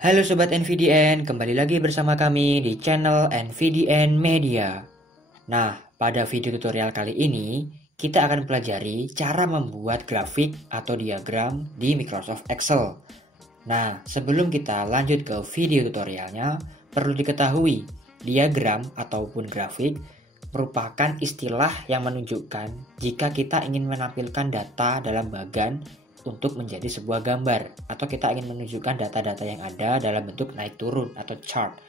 Halo Sobat NVDN, kembali lagi bersama kami di channel NVDN Media. Nah, pada video tutorial kali ini, kita akan pelajari cara membuat grafik atau diagram di Microsoft Excel. Nah, sebelum kita lanjut ke video tutorialnya, perlu diketahui, diagram ataupun grafik merupakan istilah yang menunjukkan jika kita ingin menampilkan data dalam bagan untuk menjadi sebuah gambar, atau kita ingin menunjukkan data-data yang ada dalam bentuk naik turun atau chart.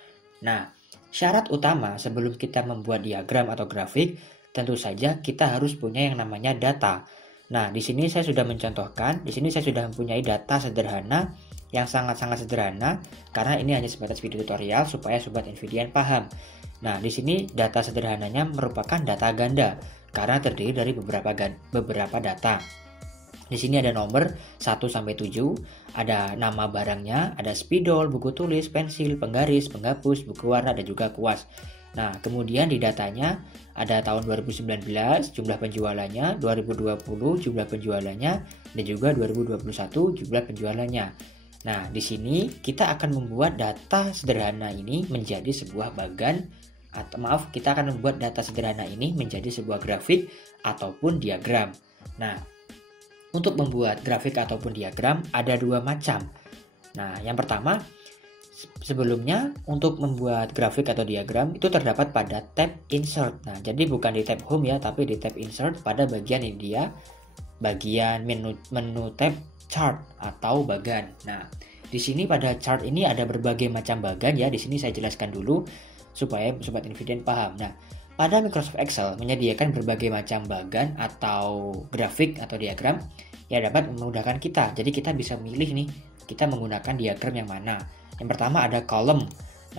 Nah, syarat utama sebelum kita membuat diagram atau grafik, tentu saja kita harus punya yang namanya data. Nah, di sini saya sudah mencontohkan, di sini saya sudah mempunyai data sederhana yang sangat-sangat sederhana karena ini hanya sebatas video tutorial supaya sobat NVDN paham. Nah, di sini data sederhananya merupakan data ganda karena terdiri dari beberapa data. Di sini ada nomor 1 sampai 7, ada nama barangnya, ada spidol, buku tulis, pensil, penggaris, penghapus, buku warna dan juga kuas. Nah, kemudian di datanya ada tahun 2019 jumlah penjualannya, 2020 jumlah penjualannya, dan juga 2021 jumlah penjualannya. Nah, di sini kita akan membuat data sederhana ini menjadi sebuah bagan kita akan membuat data sederhana ini menjadi sebuah grafik ataupun diagram. Nah, untuk membuat grafik ataupun diagram ada dua macam. Nah, yang pertama, sebelumnya untuk membuat grafik atau diagram itu terdapat pada tab Insert. Nah, jadi bukan di tab Home ya, tapi di tab Insert pada bagian ini dia, bagian menu tab Chart atau bagan. Nah, di sini pada chart ini ada berbagai macam bagan ya. Di sini saya jelaskan dulu supaya sobat NVDN paham. Nah, pada Microsoft Excel menyediakan berbagai macam bagan atau grafik atau diagram yang dapat memudahkan kita. Jadi kita bisa memilih nih, kita menggunakan diagram yang mana. Yang pertama ada column.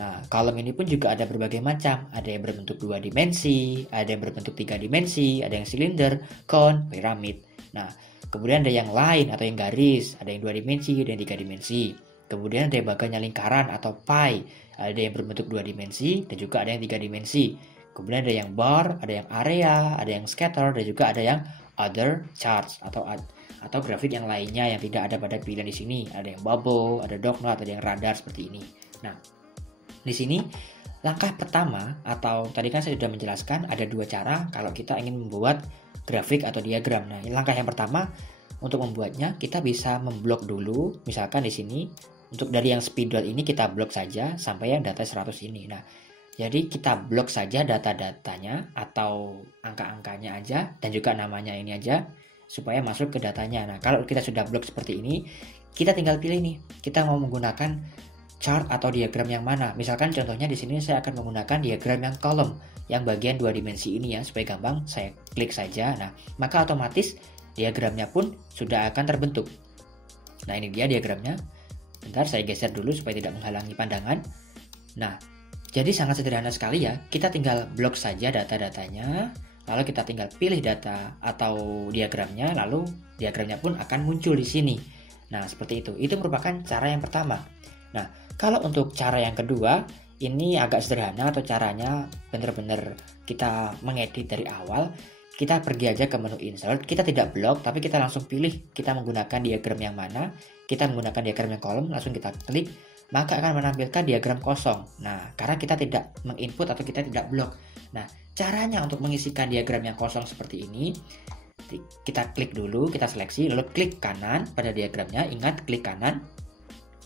Nah, column ini pun juga ada berbagai macam. Ada yang berbentuk 2 dimensi, ada yang berbentuk 3 dimensi, ada yang silinder, cone, piramid. Nah, kemudian ada yang line atau yang garis, ada yang 2 dimensi, ada yang 3 dimensi. Kemudian ada yang bagannya lingkaran atau pie, ada yang berbentuk 2 dimensi dan juga ada yang 3 dimensi. Kemudian ada yang bar, ada yang area, ada yang scatter, dan juga ada yang other charts atau grafik yang lainnya yang tidak ada pada pilihan di sini. Ada yang bubble, ada donut, ada yang radar seperti ini. Nah, di sini langkah pertama atau tadi kan saya sudah menjelaskan ada dua cara kalau kita ingin membuat grafik atau diagram. Nah, langkah yang pertama untuk membuatnya kita bisa memblok dulu. Misalkan di sini untuk dari yang spidol ini kita blok saja sampai yang data 100 ini. Nah, jadi kita blok saja data-datanya atau angka-angkanya aja dan juga namanya ini aja supaya masuk ke datanya. Nah, kalau kita sudah blok seperti ini, kita tinggal pilih nih, kita mau menggunakan chart atau diagram yang mana. Misalkan contohnya di sini saya akan menggunakan diagram yang kolom, yang bagian 2 dimensi ini ya, supaya gampang saya klik saja. Nah, maka otomatis diagramnya pun sudah akan terbentuk. Nah, ini dia diagramnya. Bentar saya geser dulu supaya tidak menghalangi pandangan. Nah, jadi sangat sederhana sekali ya, kita tinggal blok saja data-datanya, lalu kita tinggal pilih data atau diagramnya, lalu diagramnya pun akan muncul di sini. Nah, seperti itu. Itu merupakan cara yang pertama. Nah, kalau untuk cara yang kedua, ini agak sederhana atau caranya benar-benar kita mengedit dari awal. Kita pergi aja ke menu insert, kita tidak blok, tapi kita langsung pilih kita menggunakan diagram yang mana. Kita menggunakan diagram yang kolom, langsung kita klik, maka akan menampilkan diagram kosong. Nah, karena kita tidak menginput atau kita tidak blok. Nah, caranya untuk mengisikan diagram yang kosong seperti ini, kita klik dulu, kita seleksi, lalu klik kanan pada diagramnya. Ingat, klik kanan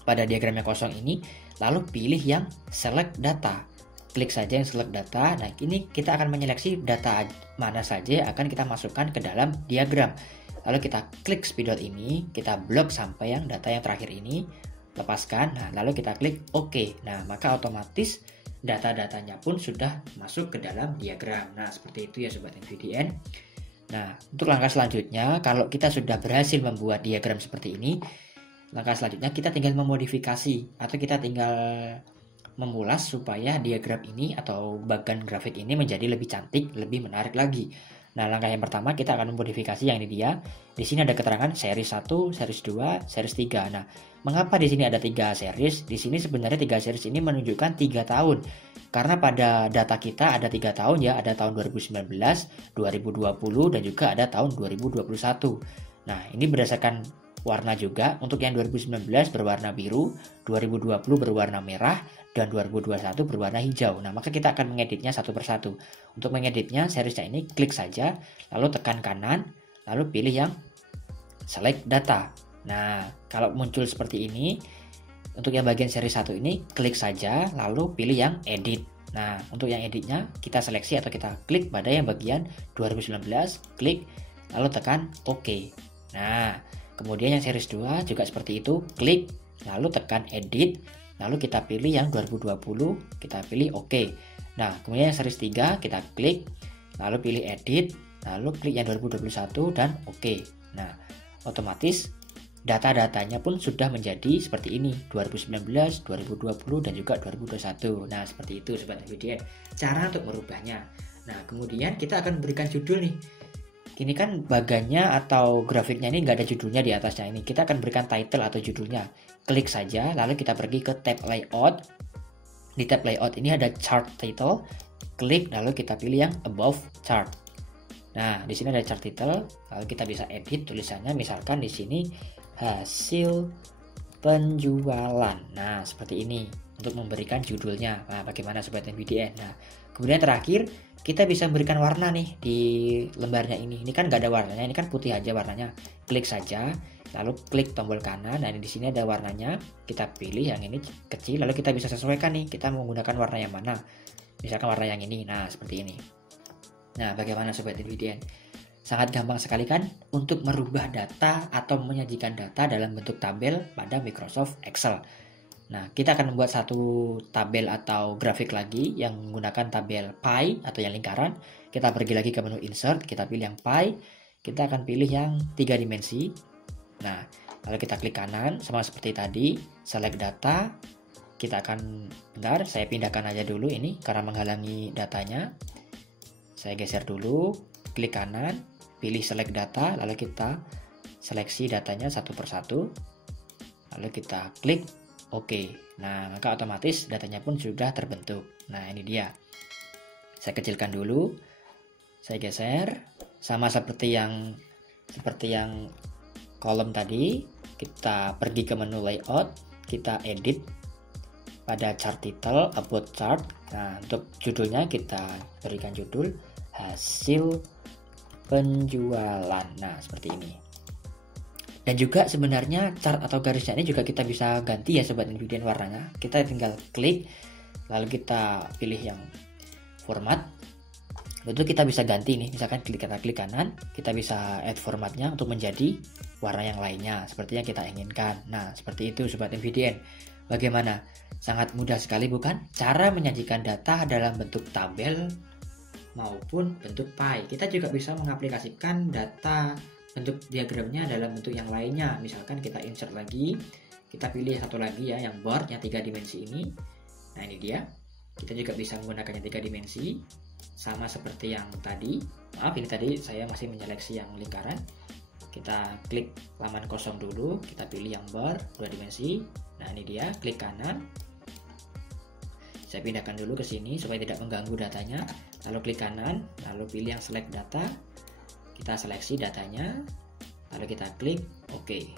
pada diagram yang kosong ini, lalu pilih yang select data. Klik saja yang select data. Nah, ini kita akan menyeleksi data mana saja akan kita masukkan ke dalam diagram. Lalu kita klik spidol ini, kita blok sampai yang data yang terakhir ini, lepaskan. Nah, lalu kita klik OK. Nah, maka otomatis data-datanya pun sudah masuk ke dalam diagram. Nah, seperti itu ya sobat NVDN. Nah, untuk langkah selanjutnya, kalau kita sudah berhasil membuat diagram seperti ini, langkah selanjutnya kita tinggal memodifikasi atau kita tinggal memulas supaya diagram ini atau bagan grafik ini menjadi lebih cantik, lebih menarik lagi. Nah, langkah yang pertama kita akan memodifikasi yang ini dia. Di sini ada keterangan series 1, series 2, series 3. Nah, mengapa di sini ada 3 series? Di sini sebenarnya 3 series ini menunjukkan 3 tahun. Karena pada data kita ada 3 tahun ya, ada tahun 2019, 2020 dan juga ada tahun 2021. Nah, ini berdasarkan warna juga. Untuk yang 2019 berwarna biru, 2020 berwarna merah, dan 2021 berwarna hijau. Nah, maka kita akan mengeditnya satu persatu. Untuk mengeditnya, seriesnya ini klik saja, lalu tekan kanan, lalu pilih yang select data. Nah, kalau muncul seperti ini, untuk yang bagian seri 1 ini, klik saja, lalu pilih yang edit. Nah, untuk yang editnya, kita seleksi atau kita klik pada yang bagian 2019, klik, lalu tekan OK. Nah, kemudian yang series 2 juga seperti itu, klik, lalu tekan edit, lalu kita pilih yang 2020, kita pilih OK. Nah, kemudian yang series 3, kita klik, lalu pilih edit, lalu klik yang 2021 dan OK. Nah, otomatis data-datanya pun sudah menjadi seperti ini, 2019, 2020, dan juga 2021. Nah, seperti itu Sobat NVDN, cara untuk merubahnya. Nah, kemudian kita akan berikan judul nih. Ini kan bagannya atau grafiknya ini nggak ada judulnya di atasnya ini. Kita akan berikan title atau judulnya. Klik saja, lalu kita pergi ke tab layout. Di tab layout ini ada chart title. Klik, lalu kita pilih yang above chart. Nah, di sini ada chart title, lalu kita bisa edit tulisannya, misalkan di sini hasil penjualan. Nah, seperti ini untuk memberikan judulnya. Nah, bagaimana Sobat NVDN? Nah, kemudian terakhir kita bisa memberikan warna nih di lembarnya ini. Ini kan nggak ada warnanya, ini kan putih aja warnanya. Klik saja, lalu klik tombol kanan. Nah, di sini ada warnanya. Kita pilih yang ini kecil, lalu kita bisa sesuaikan nih. Kita menggunakan warna yang mana? Misalkan warna yang ini. Nah, seperti ini. Nah, bagaimana Sobat NVDN? Sangat gampang sekali kan untuk merubah data atau menyajikan data dalam bentuk tabel pada Microsoft Excel. Nah, kita akan membuat satu tabel atau grafik lagi yang menggunakan tabel pie atau yang lingkaran. Kita pergi lagi ke menu insert, kita pilih yang pie, kita akan pilih yang 3 dimensi. Nah, lalu kita klik kanan sama seperti tadi, select data. Kita akan, bentar, saya pindahkan aja dulu ini karena menghalangi datanya. Saya geser dulu, klik kanan, pilih select data, lalu kita seleksi datanya satu persatu, lalu kita klik OK. Nah, maka otomatis datanya pun sudah terbentuk. Nah, ini dia. Saya kecilkan dulu, saya geser, sama seperti yang kolom tadi. Kita pergi ke menu layout, kita edit pada chart title, about chart. Nah, untuk judulnya kita berikan judul hasil penjualan. Nah, seperti ini. Dan juga sebenarnya chart atau garisnya ini juga kita bisa ganti ya Sobat NVDN warnanya. Kita tinggal klik, lalu kita pilih yang format. Lalu kita bisa ganti nih, misalkan kita klik kanan, kita bisa add formatnya untuk menjadi warna yang lainnya seperti yang kita inginkan. Nah, seperti itu Sobat NVDN. Bagaimana? Sangat mudah sekali bukan? Cara menyajikan data dalam bentuk tabel maupun bentuk pie. Kita juga bisa mengaplikasikan data bentuk diagramnya dalam bentuk yang lainnya. Misalkan kita insert lagi, kita pilih satu lagi ya, yang board yang 3 dimensi ini. Nah, ini dia. Kita juga bisa menggunakannya 3 dimensi, sama seperti yang tadi. Maaf, ini tadi saya masih menyeleksi yang lingkaran. Kita klik halaman kosong dulu, kita pilih yang board 2 dimensi. Nah, ini dia, klik kanan. Saya pindahkan dulu ke sini supaya tidak mengganggu datanya. Lalu klik kanan, lalu pilih yang select data. Kita seleksi datanya, lalu kita klik OK.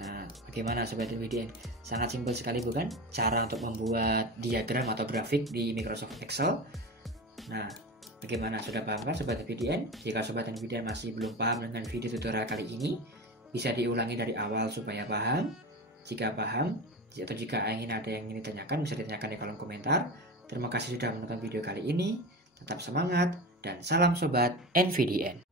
Nah, bagaimana Sobat NVDN? Sangat simpel sekali bukan? Cara untuk membuat diagram atau grafik di Microsoft Excel. Nah, bagaimana? Sudah paham kan Sobat NVDN? Jika Sobat NVDN masih belum paham dengan video tutorial kali ini, bisa diulangi dari awal supaya paham. Jika paham, atau jika ada yang ingin ditanyakan, bisa ditanyakan di kolom komentar. Terima kasih sudah menonton video kali ini. Tetap semangat dan salam Sobat NVDN.